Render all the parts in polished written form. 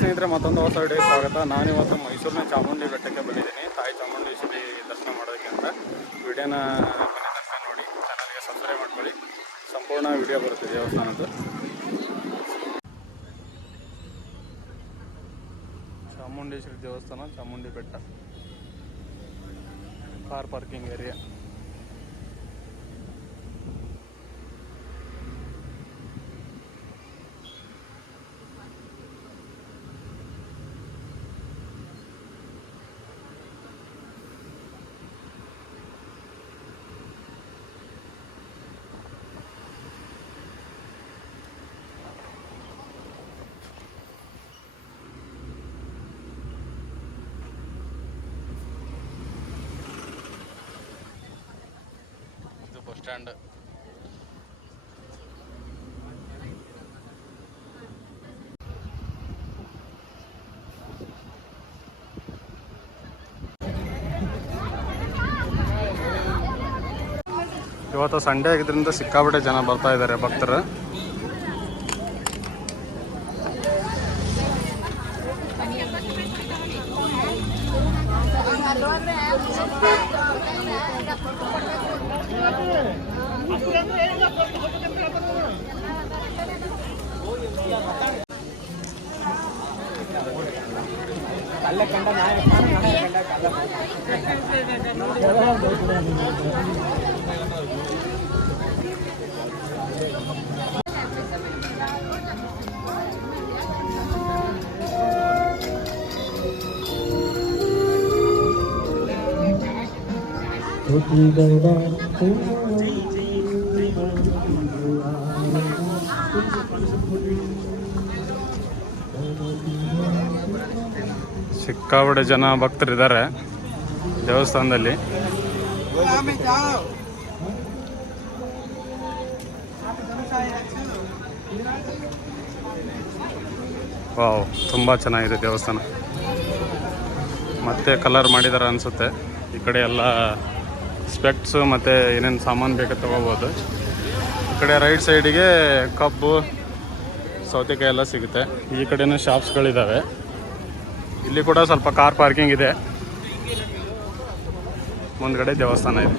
ಸ್ನೇಹಿತರೆ, ಮತ್ತೊಂದು ಹೊಸ ವಿಡಿಯೋ ಸ್ವಾಗತ. ನಾನಿವತ್ತು ಮೈಸೂರಿನ ಚಾಮುಂಡಿ ಬೆಟ್ಟಕ್ಕೆ ಬಂದಿದ್ದೀನಿ, ತಾಯಿ ಚಾಮುಂಡೇಶ್ವರಿ ದರ್ಶನ ಮಾಡೋದಕ್ಕೆ ಅಂತ. ವಿಡಿಯೋನ ಮನೆ ತನಕ ನೋಡಿ, ಚಾನಲ್ಗೆ ಸಬ್ಸ್ಕ್ರೈಬ್ ಮಾಡ್ಕೊಳ್ಳಿ. ಸಂಪೂರ್ಣ ವಿಡಿಯೋ ಬರುತ್ತೆ ದೇವಸ್ಥಾನದ್ದು. ಚಾಮುಂಡೇಶ್ವರಿ ದೇವಸ್ಥಾನ, ಚಾಮುಂಡಿ ಬೆಟ್ಟ, car parking area. Bus stand. ಇವತ್ತು ಸಂಡೇ ಆಗಿದ್ರಿಂದ ಸಿಕ್ಕಾಪಟ್ಟೆ ಜನ ಬರ್ತಾ ಇದ್ದಾರೆ ಭಕ್ತರು. ಸಿಕ್ಕಾಪಟ್ಟೆ ಜನ ಭಕ್ತರಿದ್ದಾರೆ ದೇವಸ್ಥಾನದಲ್ಲಿ. ವಾವ್, ತುಂಬ ಚೆನ್ನಾಗಿದೆ ದೇವಸ್ಥಾನ. ಮತ್ತೆ ಕಲರ್ ಮಾಡಿದ್ದಾರೆ ಅನಿಸುತ್ತೆ. ಈ ಕಡೆ ಎಲ್ಲ ಸ್ಪೆಕ್ಟ್ಸು ಮತ್ತು ಏನೇನು ಸಾಮಾನು ಬೇಕು ತೊಗೋಬೋದು. ಈ ಕಡೆ ರೈಟ್ ಸೈಡಿಗೆ ಕಬ್ಬು, ಸೌತೆಕಾಯಿ ಎಲ್ಲ ಸಿಗುತ್ತೆ. ಈ ಕಡೆನೂ ಶಾಪ್ಸ್ಗಳಿದ್ದಾವೆ. ಇಲ್ಲಿ ಕೂಡ ಸ್ವಲ್ಪ ಕಾರ್ ಪಾರ್ಕಿಂಗ್ ಇದೆ. ಮುಂದ್ಗಡೆ ದೇವಸ್ಥಾನ ಇದೆ.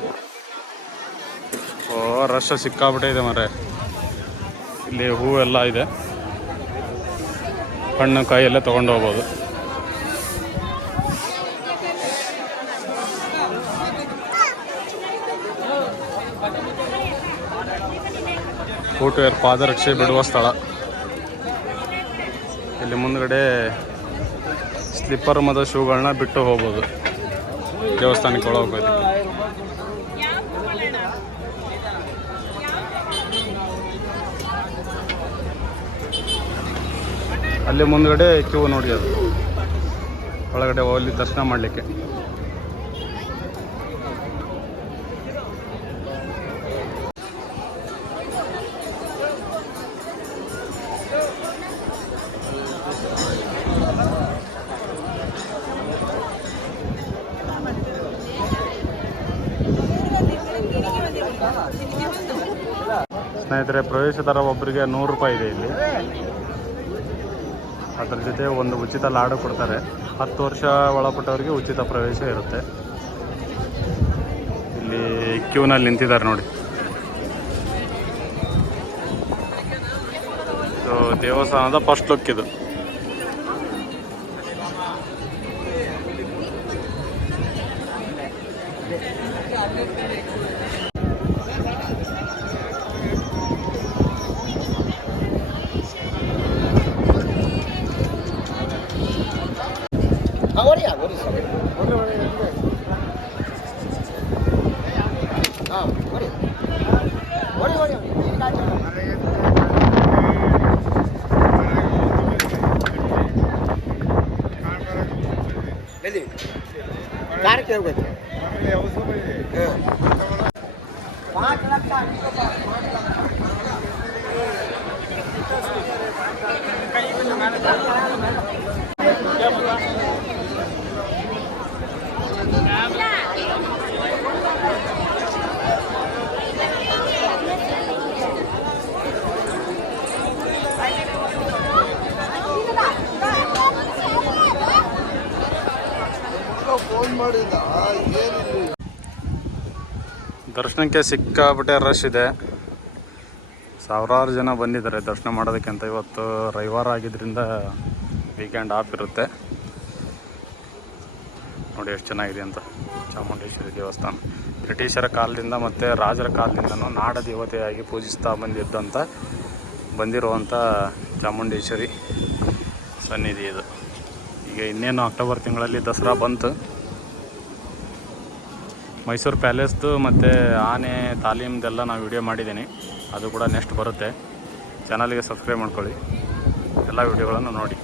ರಶ್ ಸಿಕ್ಕಾಬಿಟ್ಟೆ ಇದೆ ಮರೆ. ಇಲ್ಲಿ ಹೂವೆಲ್ಲ ಇದೆ, ಹಣ್ಣು ಕಾಯಿ ಎಲ್ಲ ತೊಗೊಂಡು ಹೋಗ್ಬೋದು. ಫುಟ್ವೇರ್, ಪಾದರಕ್ಷೆ ಬಿಡುವ ಸ್ಥಳ. ಇಲ್ಲಿ ಮುಂದ್ಗಡೆ ಸ್ಲಿಪ್ಪರ್ ಮತ್ತು ಶೂಗಳನ್ನ ಬಿಟ್ಟು ಹೋಗ್ಬೋದು ದೇವಸ್ಥಾನಕ್ಕೆ ಒಳಗೋಗೋದು. ಅಲ್ಲಿ ಮುಂದ್ಗಡೆ ಕ್ಯೂ ನೋಡಿ, ಅದು ಒಳಗಡೆ ಹೋಗಲಿ ದರ್ಶನ ಮಾಡಲಿಕ್ಕೆ. ಸ್ನೇಹಿತರೆ, ಪ್ರವೇಶ ದರ ಒಬ್ಬರಿಗೆ 100 ರೂಪಾಯಿ ಇದೆ ಇಲ್ಲಿ. ಅದರ ಜೊತೆ ಒಂದು ಉಚಿತ ಲಾಡು ಕೊಡ್ತಾರೆ. 10 ವರ್ಷ ಒಳಪಟ್ಟವರಿಗೆ ಉಚಿತ ಪ್ರವೇಶ ಇರುತ್ತೆ. ಇಲ್ಲಿ ಕ್ಯೂನಲ್ಲಿ ನಿಂತಿದ್ದಾರೆ ನೋಡಿ. ಸೊ ದೇವಸ್ಥಾನದ ಫಸ್ಟ್ ಲುಕ್ ಇದು. ದರ್ಶನಕ್ಕೆ ಸಿಕ್ಕಾಪಟ್ಟೆ ರಶ್ ಇದೆ. ಸಾವಿರಾರು ಜನ ಬಂದಿದ್ದಾರೆ ದರ್ಶನ ಮಾಡೋದಕ್ಕೆ ಅಂತ. ಇವತ್ತು ರವಿವಾರ ಆಗಿದ್ದರಿಂದ ವೀಕೆಂಡ್ ಆಫ್ ಇರುತ್ತೆ. ನೋಡಿ ಎಷ್ಟು ಚೆನ್ನಾಗಿದೆ ಅಂತ ಚಾಮುಂಡೇಶ್ವರಿ ದೇವಸ್ಥಾನ. ಬ್ರಿಟಿಷರ ಕಾಲದಿಂದ ಮತ್ತು ರಾಜರ ಕಾಲದಿಂದನೂ ನಾಡ ದೇವತೆಯಾಗಿ ಪೂಜಿಸ್ತಾ ಬಂದಿರುವಂಥ ಚಾಮುಂಡೇಶ್ವರಿ ಸನ್ನಿಧಿ ಇದು. ಈಗ ಇನ್ನೇನು ಅಕ್ಟೋಬರ್ ತಿಂಗಳಲ್ಲಿ ದಸರಾ ಬಂತು. ಮೈಸೂರು ಪ್ಯಾಲೇಸ್ದು ಮತ್ತು ಆನೆ ತಾಲೀಮ್ದೆಲ್ಲ ನಾನು ವಿಡಿಯೋ ಮಾಡಿದ್ದೀನಿ. ಅದು ಕೂಡ ನೆಕ್ಸ್ಟ್ ಬರುತ್ತೆ. ಚಾನಲ್ಗೆ ಸಬ್ಸ್ಕ್ರೈಬ್ ಮಾಡ್ಕೊಳ್ಳಿ, ಎಲ್ಲ ವಿಡಿಯೋಗಳನ್ನು ನೋಡಿ.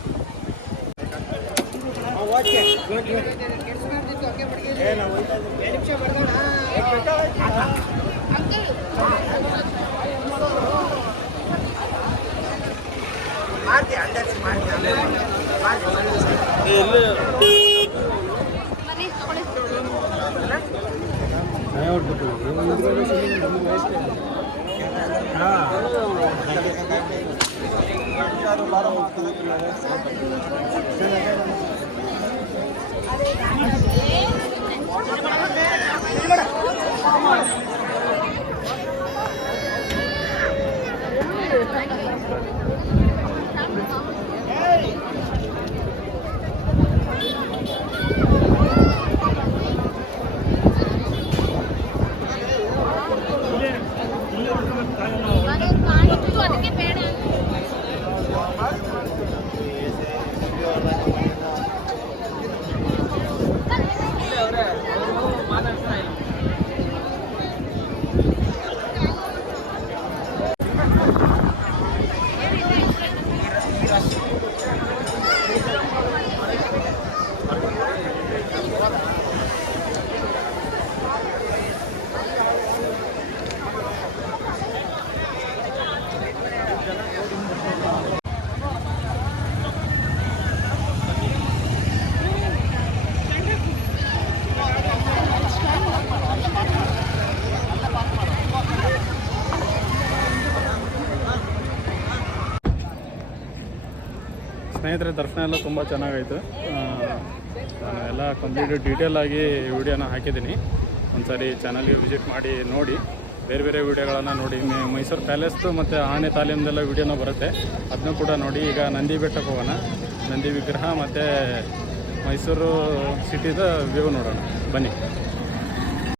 ಸ್ನೇಹಿತರೆ, ದರ್ಶನ ಎಲ್ಲ ತುಂಬ ಚೆನ್ನಾಗಾಯಿತು. ನಾನು ಎಲ್ಲ ಕಂಪ್ಲೀಟ್ ಡೀಟೇಲ್ ಆಗಿ ವಿಡಿಯೋನ ಹಾಕಿದ್ದೀನಿ. ಒಂದ್ಸರಿ ಚಾನಲ್ಗೆ ವಿಸಿಟ್ ಮಾಡಿ ನೋಡಿ. ಬೇರೆ ಬೇರೆ ವಿಡಿಯೋಗಳನ್ನು ನೋಡಿ. ಮೈಸೂರು ಪ್ಯಾಲೇಸ್ದು ಮತ್ತು ಆನೆ ತಾಲೀಮ್ದೆಲ್ಲ ವಿಡಿಯೋನ ಬರುತ್ತೆ, ಅದನ್ನೂ ಕೂಡ ನೋಡಿ. ಈಗ ನಂದಿ ಬೆಟ್ಟಕ್ಕೆ ಹೋಗೋಣ. ನಂದಿ ವಿಗ್ರಹ ಮತ್ತು ಮೈಸೂರು ಸಿಟಿದ ವ್ಯೂ ನೋಡೋಣ ಬನ್ನಿ.